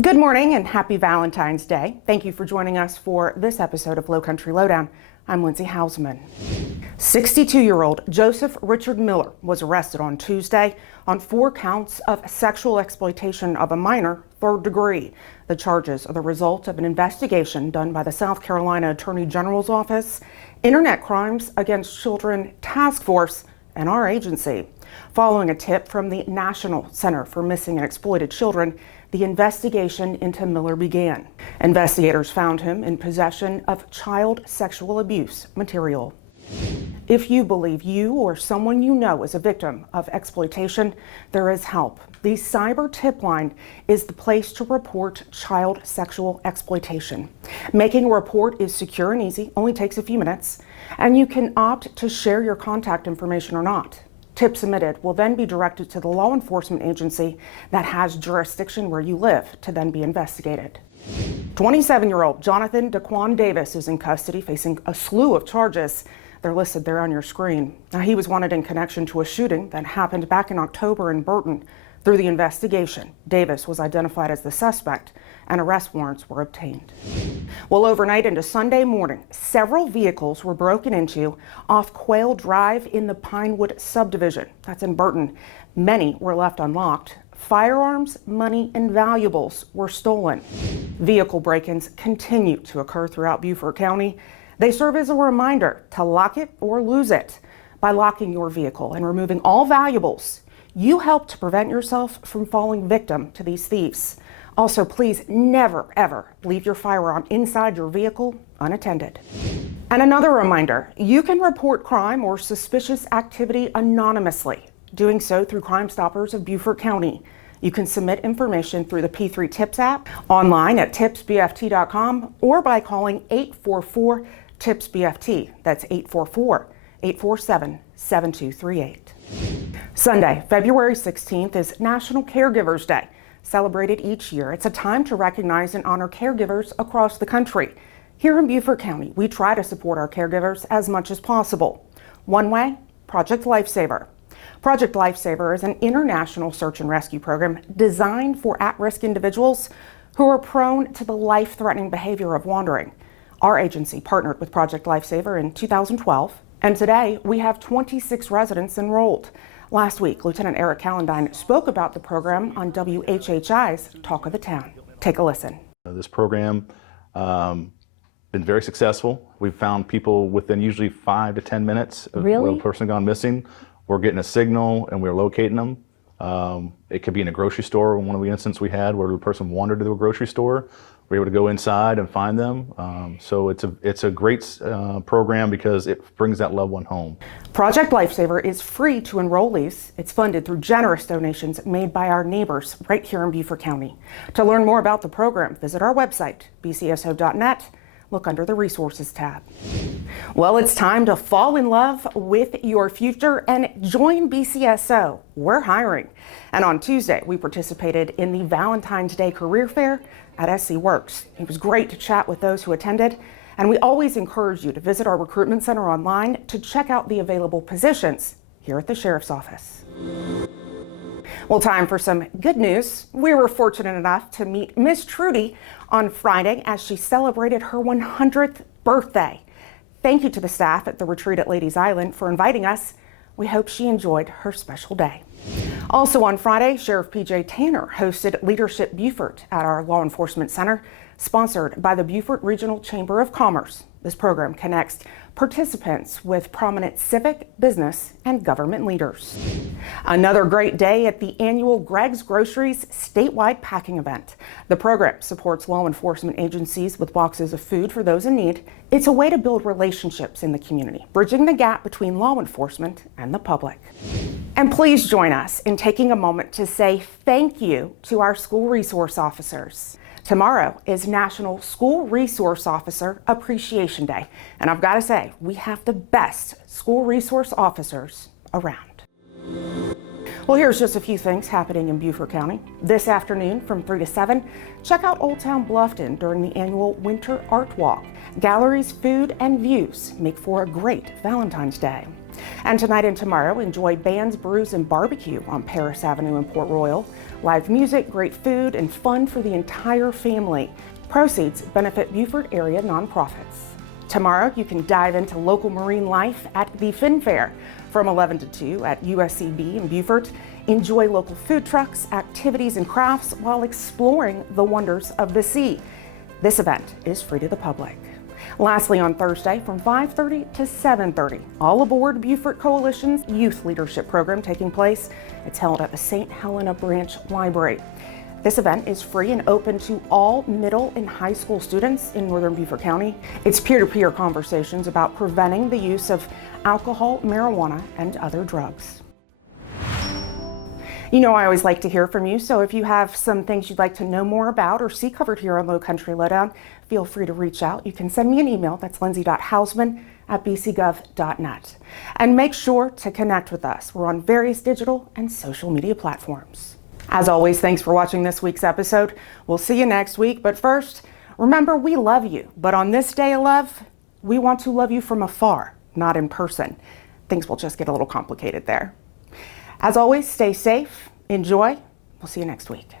Good morning and happy Valentine's Day. Thank you for joining us for this episode of Lowcountry Lowdown. I'm Lindsay Hausman. 62-year-old Joseph Richard Miller was arrested on Tuesday on 4 counts of sexual exploitation of a minor, 3rd degree. The charges are the result of an investigation done by the South Carolina Attorney General's Office, Internet Crimes Against Children Task Force, and our agency. Following a tip from the National Center for Missing and Exploited Children, the investigation into Miller began. Investigators found him in possession of child sexual abuse material. If you believe you or someone you know is a victim of exploitation, there is help. The CyberTipline is the place to report child sexual exploitation. Making a report is secure and easy, only takes a few minutes, and you can opt to share your contact information or not. Tips submitted will then be directed to the law enforcement agency that has jurisdiction where you live to then be investigated. 27-year-old Jonathan Daquan Davis is in custody facing a slew of charges. They're listed there on your screen. Now, he was wanted in connection to a shooting that happened back in October in Burton. Through the investigation, Davis was identified as the suspect and arrest warrants were obtained. Well, overnight into Sunday morning, several vehicles were broken into off Quail Drive in the Pinewood subdivision. That's in Burton. Many were left unlocked. Firearms, money, and valuables were stolen. Vehicle break-ins continue to occur throughout Beaufort County. They serve as a reminder to lock it or lose it. By locking your vehicle and removing all valuables, you help to prevent yourself from falling victim to these thieves. Also, please never, ever leave your firearm inside your vehicle unattended. And another reminder, you can report crime or suspicious activity anonymously, doing so through Crime Stoppers of Beaufort County. You can submit information through the P3 Tips app, online at tipsbft.com, or by calling 844-TIPS-BFT. That's 844-847-7238. Sunday, February 16th is National Caregivers Day, celebrated each year. It's a time to recognize and honor caregivers across the country. Here in Beaufort County, we try to support our caregivers as much as possible. One way, Project Lifesaver. Project Lifesaver is an international search and rescue program designed for at-risk individuals who are prone to the life-threatening behavior of wandering. Our agency partnered with Project Lifesaver in 2012, and today we have 26 residents enrolled. Last week, Lieutenant Eric Valentine spoke about the program on WHHI's Talk of the Town. Take a listen. This program been very successful. We've found people within usually 5 to 10 minutes of where a person gone missing. We're getting a signal and we're locating them. It could be in a grocery store. One of the incidents we had where the person wandered to a grocery store, we were able to go inside and find them. So it's a great program because it brings that loved one home. Project Lifesaver is free to enrollees. It's funded through generous donations made by our neighbors right here in Beaufort County. To learn more about the program, visit our website, bcso.net. Look under the Resources tab. Well, it's time to fall in love with your future and join BCSO. We're hiring. And on Tuesday, we participated in the Valentine's Day Career Fair at SC Works. It was great to chat with those who attended, and we always encourage you to visit our recruitment center online to check out the available positions here at the Sheriff's Office. Well, time for some good news. We were fortunate enough to meet Miss Trudi on Friday as she celebrated her 100th birthday. Thank you to the staff at the retreat at Ladies Island for inviting us. We hope she enjoyed her special day. Also on Friday, Sheriff PJ Tanner hosted Leadership Beaufort at our Law Enforcement Center, sponsored by the Beaufort Regional Chamber of Commerce. This program connects participants with prominent civic, business, and government leaders. Another great day at the annual Greg's Groceries statewide packing event. The program supports law enforcement agencies with boxes of food for those in need. It's a way to build relationships in the community, bridging the gap between law enforcement and the public. And please join us in taking a moment to say thank you to our school resource officers. Tomorrow is National School Resource Officer Appreciation Day, and I've got to say, we have the best school resource officers around. Well, here's just a few things happening in Beaufort County. This afternoon from 3 to 7, check out Old Town Bluffton during the annual Winter Art Walk. Galleries, food, and views make for a great Valentine's Day. And tonight and tomorrow, enjoy Bands, Brews, and Barbecue on Paris Avenue in Port Royal. Live music, great food, and fun for the entire family. Proceeds benefit Beaufort area nonprofits. Tomorrow, you can dive into local marine life at the Fin Fair from 11 to 2 at USCB in Beaufort. Enjoy local food trucks, activities, and crafts while exploring the wonders of the sea. This event is free to the public. Lastly, on Thursday from 5:30 to 7:30, all aboard Beaufort Coalition's Youth Leadership Program taking place. It's held at the St. Helena Branch Library. This event is free and open to all middle and high school students in northern Beaufort County. It's peer-to-peer conversations about preventing the use of alcohol, marijuana, and other drugs. You know, I always like to hear from you, so if you have some things you'd like to know more about or see covered here on Lowcountry Lowdown, feel free to reach out. You can send me an email. That's lindsay.hausman@bcgov.net. And make sure to connect with us. We're on various digital and social media platforms. As always, thanks for watching this week's episode. We'll see you next week, but first, remember, we love you. But on this day of love, we want to love you from afar, not in person. Things will just get a little complicated there. As always, stay safe, enjoy. We'll see you next week.